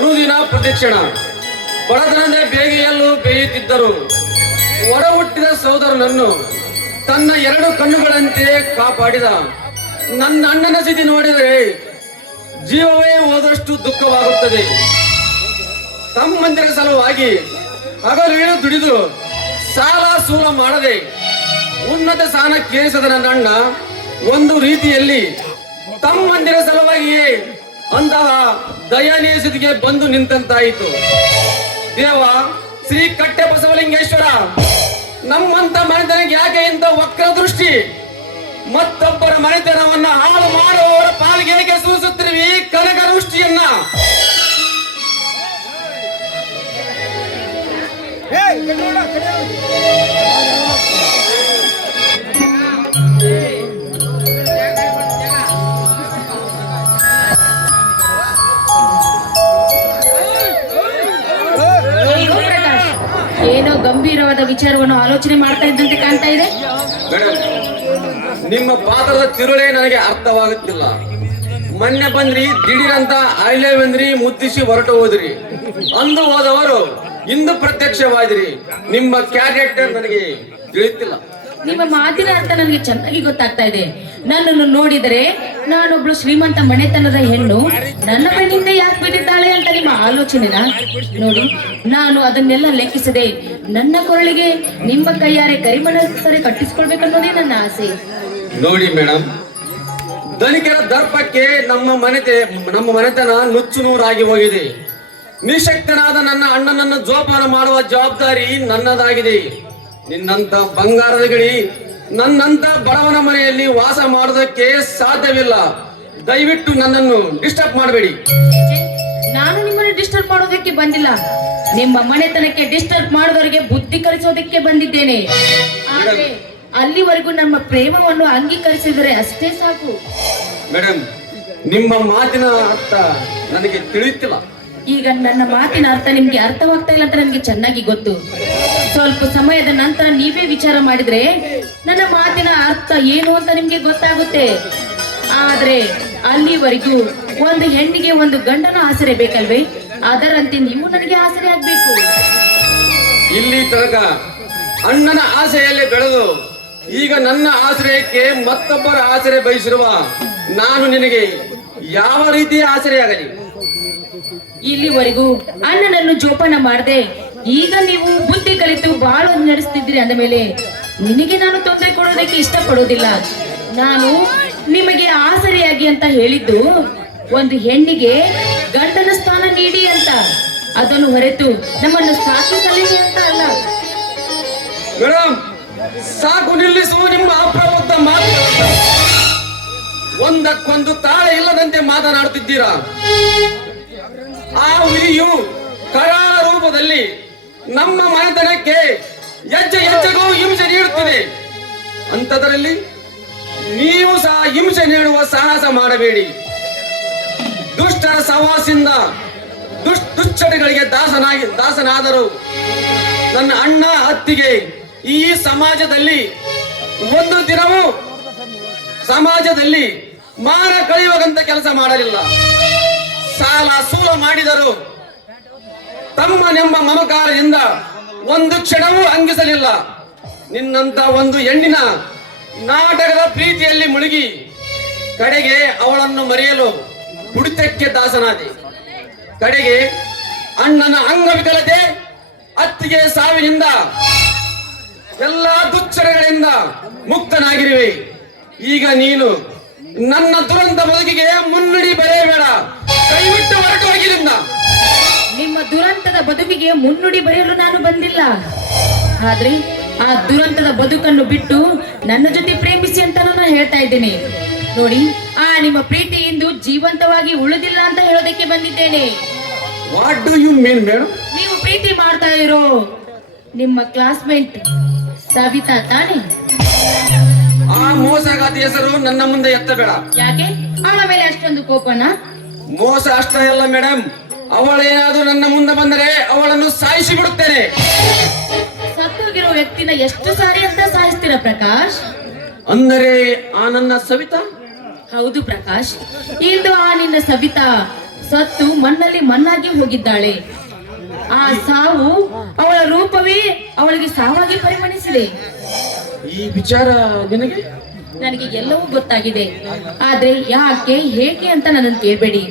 ಅನುದಿನ ಪ್ರತಿಕ್ಷಣ ಬಡತನದ ಬೇಗೆಯಲ್ಲೂ ಬೇಯುತ್ತಿದ್ದರು. ಒಡ ಹುಟ್ಟಿದ ಸೋದರನನ್ನು ತನ್ನ ಎರಡು ಕಣ್ಣುಗಳಂತೆ ಕಾಪಾಡಿದ. ನನ್ನ ಅಣ್ಣನ ಸ್ಥಿತಿ ನೋಡಿದರೆ ಜೀವವೇ ಹೋದಷ್ಟು ದುಃಖವಾಗುತ್ತದೆ. ತಮ್ಮಂದಿರ ಸಲುವಾಗಿ ಹಗಲು ದುಡಿದು ಸಾಲ ಸೂಲ ಮಾಡದೆ ಉನ್ನತ ಸ್ಥಾನಕ್ಕೇರಿಸದ ನನ್ನ ಅಣ್ಣ ಒಂದು ರೀತಿಯಲ್ಲಿ ತಮ್ಮಂದಿರ ಸಲುವಾಗಿಯೇ ಅಂತಹ ದಯನೀಯ ಸ್ಥಿತಿಗೆ ಬಂದು ನಿಂತಂತಾಯಿತು. ದೇವ, ಶ್ರೀ ಕಟ್ಟೆ ಬಸವಲಿಂಗೇಶ್ವರ ನಮ್ಮಂತ ಮನೆತನಕ್ಕೆ ಯಾಕೆ ಇಂತ ವಕ್ರ ದೃಷ್ಟಿ? ಮತ್ತೊಬ್ಬರ ಮನೆತನವನ್ನ ಹಾಳು ಮಾಡುವವರ ಪಾಲಿಗೆ ಸೂಸುತ್ತಿರುವಿ ಕನಕ ದೃಷ್ಟಿಯನ್ನ. ಅಯ್ಯೋ ಗಂಭೀರವಾದ ವಿಚಾರವನ್ನು ಆಲೋಚನೆ ಮಾಡ್ತಾ ಇದ್ದಂತೆ ಕಾಣ್ತಾ ಇದೆ. ನಿಮ್ಮ ಪಾತ್ರದ ತಿರುಳೆ ನನಗೆ ಅರ್ಥವಾಗುತ್ತಿಲ್ಲ. ಮೊನ್ನೆ ಬಂದ್ರಿ, ದಿಢೀರಂತ ಆಯ್ಲೆ ಬಂದ್ರಿ ಮುತ್ತಿಸಿ ಹೊರಟು ಹೋದ್ರಿ. ಅಂದು ಹೋದವರು ಇಂದು ಪ್ರತ್ಯಕ್ಷವಾದ್ರಿ ನಿಮ್ಮ ಕ್ಯಾರೆಕ್ಟರ್ ನನಗೆ ತಿಳಿಯುತ್ತಿಲ್ಲ ನಿಮ್ಮ ಮಾತಿನ ಅರ್ಥ ನನಗೆ ಚೆನ್ನಾಗಿ ಗೊತ್ತಾಗ್ತಾ ಇದೆ. ನನ್ನನ್ನು ನೋಡಿದರೆ ನಾನೊಬ್ಳು ಶ್ರೀಮಂತ ಮನೆತನದ ಹೆಣ್ಣು. ನನ್ನ ಬೆನ್ನಿಂದ ಯಾಕೆ ಬಿಟ್ಟಿದ್ದಾಳೆ ಅಂತ ನಿಮ್ಮ ಆಲೋಚನೆನ? ನೋಡಿ, ನಾನು ಅದನ್ನೆಲ್ಲ ಲೆಕ್ಕಿಸದೆ ನನ್ನ ಕೊರಳಿಗೆ ನಿಮ್ಮ ಕೈಯಾರೆ ಕರಿಮಣ ಸರಿ ಕಟ್ಟಿಸ್ಕೊಳ್ಬೇಕನ್ನೋದೇ ನನ್ನ ಆಸೆ. ನೋಡಿ ಮೇಡಮ್ ಧನಿಕರ ದರ್ಪಕ್ಕೆ ನಮ್ಮ ಮನೆತೆ, ನಮ್ಮ ಮನೆತನ ನುಚ್ಚು ನೂರಾಗಿ ಹೋಗಿದೆ. ನಿಶಕ್ತನಾದ ನನ್ನ ಅಣ್ಣನನ್ನು ಜೋಪಾನ ಮಾಡುವ ಜವಾಬ್ದಾರಿ ನನ್ನದಾಗಿದೆ. ನಿನ್ನಂತ ಬಂಗಾರದ ಗಡಿ ನನ್ನಂತ ಬಡವನ ಮನೆಯಲ್ಲಿ ವಾಸ ಮಾಡೋದಕ್ಕೆ ಸಾಧ್ಯವಿಲ್ಲ. ದಯವಿಟ್ಟು ನನ್ನನ್ನು ಡಿಸ್ಟರ್ಬ್ ಮಾಡಬೇಡಿ. ನಾನು ನಿಮ್ಮನ್ನು ಡಿಸ್ಟರ್ಬ್ ಮಾಡೋದಕ್ಕೆ ಬಂದಿಲ್ಲ. ನಿಮ್ಮ ಮನೆತನಕ್ಕೆ ಡಿಸ್ಟರ್ಬ್ ಮಾಡೋದವರಿಗೆ ಬುದ್ಧಿ ಕಲಿಸೋದಕ್ಕೆ ಬಂದಿದ್ದೇನೆ. ಆದ್ರೆ ಅಲ್ಲಿವರೆಗೂ ನಮ್ಮ ಪ್ರೇಮವನ್ನು ಅಂಗೀಕರಿಸಿದರೆ ಅಷ್ಟೇ ಸಾಕು. ಮೇಡಮ್ ನಿಮ್ಮ ಮಾತಿನ ಅರ್ಥ ನನಗೆ ತಿಳಿಯುತ್ತಿಲ್ಲ. ಈಗ ನನ್ನ ಮಾತಿನ ಅರ್ಥ ನಿಮ್ಗೆ ಅರ್ಥವಾಗ್ತಾ ಇಲ್ಲ ಅಂತ ನನಗೆ ಚೆನ್ನಾಗಿ ಗೊತ್ತು. ಸ್ವಲ್ಪ ಸಮಯದ ನಂತರ ನೀವೇ ವಿಚಾರ ಮಾಡಿದ್ರೆ ನನ್ನ ಮಾತಿನ ಅರ್ಥ ಏನು ಅಂತ ನಿಮ್ಗೆ ಗೊತ್ತಾಗುತ್ತೆ. ಆದ್ರೆ ಅಲ್ಲಿವರೆಗೂ ಒಂದು ಹೆಣ್ಣಿಗೆ ಒಂದು ಗಂಡನ ಆಸರೆ ಬೇಕಲ್ವೇ? ಅದರಂತೆ ನೀವು ನನಗೆ ಆಸರೆ ಆಗ್ಬೇಕು. ಇಲ್ಲಿ ತನಕ ಅಣ್ಣನ ಆಸೆಯಲ್ಲಿ ಬೆಳೆದು ಈಗ ನನ್ನ ಆಶ್ರಯಕ್ಕೆ ಮತ್ತೊಬ್ಬರ ಆಸರೆ ಬಯಸಿರುವ ನಾನು ನಿನಗೆ ಯಾವ ರೀತಿಯ ಆಸರೆಯಾಗಲಿ? ಇಲ್ಲಿವರೆಗೂ ಅಣ್ಣನನ್ನು ಜೋಪಾನ ಮಾಡದೆ ಈಗ ನೀವು ಬುದ್ಧಿ ಕಲಿತು ಬಾಳು ನಡೆಸ್ತಿದ್ದೀರಿ ಅಂದ ಮೇಲೆ ನಿನಗೆ ನಾನು ತೊಂದರೆ ಕೊಡೋದಕ್ಕೆ ಇಷ್ಟಪಡೋದಿಲ್ಲ. ನಾನು ನಿಮಗೆ ಆಸರೆಯಾಗಿ ಅಂತ ಹೇಳಿದ್ದು ಒಂದು ಹೆಣ್ಣಿಗೆ ಗಂಡನ ಸ್ಥಾನ ನೀಡಿ ಅಂತ. ಅದನ್ನು ಹೊರತು ನಮ್ಮನ್ನು ಸಾಕು ಕಲಿಸಿ ಅಂತ ಅಲ್ಲ. ಮೇಡಮ್ ಸಾಕು ನಿಲ್ಲಿಸುವ ನಿಮ್ಮ ಅಪ್ರಬುದ್ಧ ಮಾತು. ಒಂದಕ್ಕೊಂದು ತಾಳ ಇಲ್ಲದಂತೆ ಮಾತನಾಡುತ್ತಿದ್ದೀರಾ? ಆ ಹುಲಿಯು ಕರಾಳ ರೂಪದಲ್ಲಿ ನಮ್ಮ ಮನೆತನಕ್ಕೆ ಹೆಜ್ಜೆ ಹೆಜ್ಜೆಗೂ ಹಿಂಸೆ ನೀಡುತ್ತಿದೆ. ಅಂತದರಲ್ಲಿ ನೀವು ಸಹ ಹಿಂಸೆ ನೀಡುವ ಸಾಹಸ ಮಾಡಬೇಡಿ. ದುಷ್ಟರ ಸವಾಸಿಂದ ದುಷ್ಟ ದುಶ್ಚಟಗಳಿಗೆ ದಾಸನಾಗಿ ದಾಸನಾದರು. ನನ್ನ ಅಣ್ಣ ಅತ್ತಿಗೆ ಈ ಸಮಾಜದಲ್ಲಿ ಒಂದು ದಿನವೂ ಸಮಾಜದಲ್ಲಿ ಮಾನ ಕಳೆಯುವಂತ ಕೆಲಸ ಮಾಡಲಿಲ್ಲ. ಸಾಲ ಸೂಲ ಮಾಡಿದರು. ತಮ್ಮನೆಂಬ ಮಮಕಾರದಿಂದ ಒಂದು ಕ್ಷಣವೂ ಅಂಗಿಸಲಿಲ್ಲ ನಿನ್ನಂತ ಒಂದು ಹೆಣ್ಣಿನ ನಾಟಕದ ಪ್ರೀತಿಯಲ್ಲಿ ಮುಳುಗಿ ಕಡೆಗೆ ಅವಳನ್ನು ಮರೆಯಲು ಕುಡಿತಕ್ಕೆ ದಾಸನಾದೆ. ಕಡೆಗೆ ಅಣ್ಣನ ಅಂಗವಿಕಲತೆ ಅತ್ತಿಗೆ ಸಾವಿನಿಂದ ಎಲ್ಲಾ ದುಚ್ಚರಗಳಿಂದ ಮುಕ್ತನಾಗಿರುವೆ. ಈಗ ನೀನು ನನ್ನ ದುರಂತ ಬದುಕಿಗೆ ಮುನ್ನುಡಿ ಬರೆಯಬೇಡ. ಕೈಬಿಟ್ಟು ಹೊರಟು ಹೋಗಿರಿಂದ ನಿಮ್ಮ ದುರಂತದ ಬದುಕಿಗೆ ಮುನ್ನುಡಿ ಬರೆಯಲು ನಾನು ಬಂದಿಲ್ಲ. ಆದ್ರೆ ಆ ದುರಂತದ ಬದುಕನ್ನು ಬಿಟ್ಟು ನನ್ನ ಜೊತೆ ಪ್ರೇಮಿಸಿ ಅಂತ ನಾನು ಹೇಳ್ತಾ ಇದ್ದೇನೆ. ನೋಡಿ ಆ ನಿಮ್ಮ ಪ್ರೀತಿ ಇಂದು ಜೀವಂತವಾಗಿ ಉಳಿದಿಲ್ಲ ಅಂತ ಹೇಳೋದಕ್ಕೆ ಬಂದಿದ್ದೇನೆ. What do you mean madam ನೀವು ಪ್ರೀತಿ ಮಾಡ್ತಾ ಇರೋ ನಿಮ್ಮ ಕ್ಲಾಸ್ಮೇಟ್ ಸವಿತಾ ತಾನೆ? ಆ ಮೋಸಗಾತಿ ಹೆಸರು ನನ್ನ ಮುಂದೆ ಎತ್ತಬೇಡ. ಯಾಕೆ? ಅವಳ ಮೇಲೆ ಅಷ್ಟೊಂದು ಕೋಪನ? ಮೋಸ ಅಷ್ಟೇ ಅಲ್ಲ ಮೇಡಮ್ ಅವಳೇನಾದ್ರೂ ನನ್ನ ಮುಂದೆ ಬಂದರೆ ಅವಳನ್ನು ಸಾಯಿಸಿ ಬಿಡುತ್ತೇನೆ ಸತ್ತೋಗಿರೋ ವ್ಯಕ್ತಿನ ಎಷ್ಟು ಸಾರಿ ಅಂತ ಸಾಯಿಸ್ತೀರ ಪ್ರಕಾಶ್? ಅಂದರೆ ಆ ನನ್ನ ಸವಿತಾ? ಹೌದು ಪ್ರಕಾಶ್. ಇಂದು ಆ ನಿನ್ನ ಸವಿತಾ ಸತ್ತು ಮಣ್ಣಲ್ಲಿ ಮಣ್ಣಾಗಿ ಹೋಗಿದ್ದಾಳೆ. ಆ ಸಾವು ಅವಳ ರೂಪವೇ ಅವಳಿಗೆ ಸಾವಾಗಿ ಪರಿಗಣಿಸಿದೆ ಈ ವಿಚಾರ ನಿನಗೆ? ನನಗೆ ಎಲ್ಲವೂ ಗೊತ್ತಾಗಿದೆ. ಆದ್ರೆ ಯಾಕೆ ಹೇಗೆ ಅಂತ ನನ್ನನ್ನು ಕೇಳಬೇಡಿ.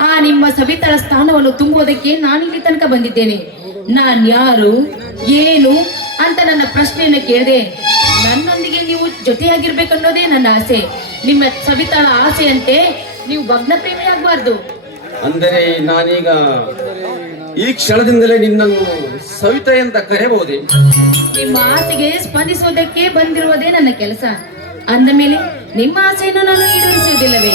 ಆ ನಿಮ್ಮ ಸವಿತಳ ಸ್ಥಾನವನ್ನು ತುಂಬುವುದಕ್ಕೆ ನಾನು ಇಲ್ಲಿ ತನಕ ಬಂದಿದ್ದೇನೆ. ನಾನ್ ಯಾರು? ಏನು? ಅಂತ ನನ್ನ ಪ್ರಶ್ನೆಯನ್ನು ಕೇಳಿದೆ. ನನ್ನೊಂದಿಗೆ ನೀವು ಜೊತೆಯಾಗಿರ್ಬೇಕನ್ನೋದೇ ನನ್ನ ಆಸೆ. ನಿಮ್ಮ ಸವಿತಾಳ ಆಸೆಯಂತೆ ನೀವು ಭಗ್ನ ಪ್ರೇಮಿ ಆಗ್ಬಾರ್ದು ಅಂದರೆ ನಾನೀಗ ಈ ಕ್ಷಣದಿಂದಲೇ ನಿನ್ನನ್ನು ಸವಿತ ಅಂತ ಕರೆಯಬಹುದೇ? ನಿಮ್ಮ ಆಸೆಗೆ ಸ್ಪಂದಿಸುವುದಕ್ಕೆ ಬಂದಿರುವುದೇ ನನ್ನ ಕೆಲಸ. ಅಂದ ಮೇಲೆ ನಿಮ್ಮ ಆಸೆಯನ್ನು ನಾನು ಈಡೇರಿಸುವುದಿಲ್ಲವೇ?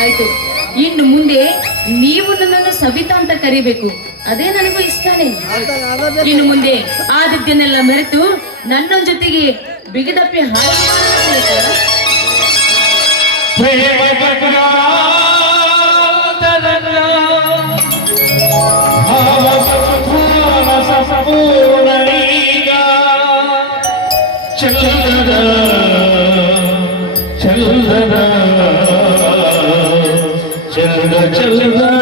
ಆಯ್ತು. ಇನ್ನು ಮುಂದೆ ನೀವು ನನ್ನನ್ನು ಸವಿತಾ ಅಂತ ಕರಿಬೇಕು. ಅದೇ ನನಗೂ ಇಷ್ಟನೇ. ಇನ್ನು ಮುಂದೆ ಆದಿತ್ಯನೆಲ್ಲ ಮರೆತು ನನ್ನ ಜೊತೆಗೆ ಬಿಗಿದಪ್ಪಿ ಹಾಡು चलना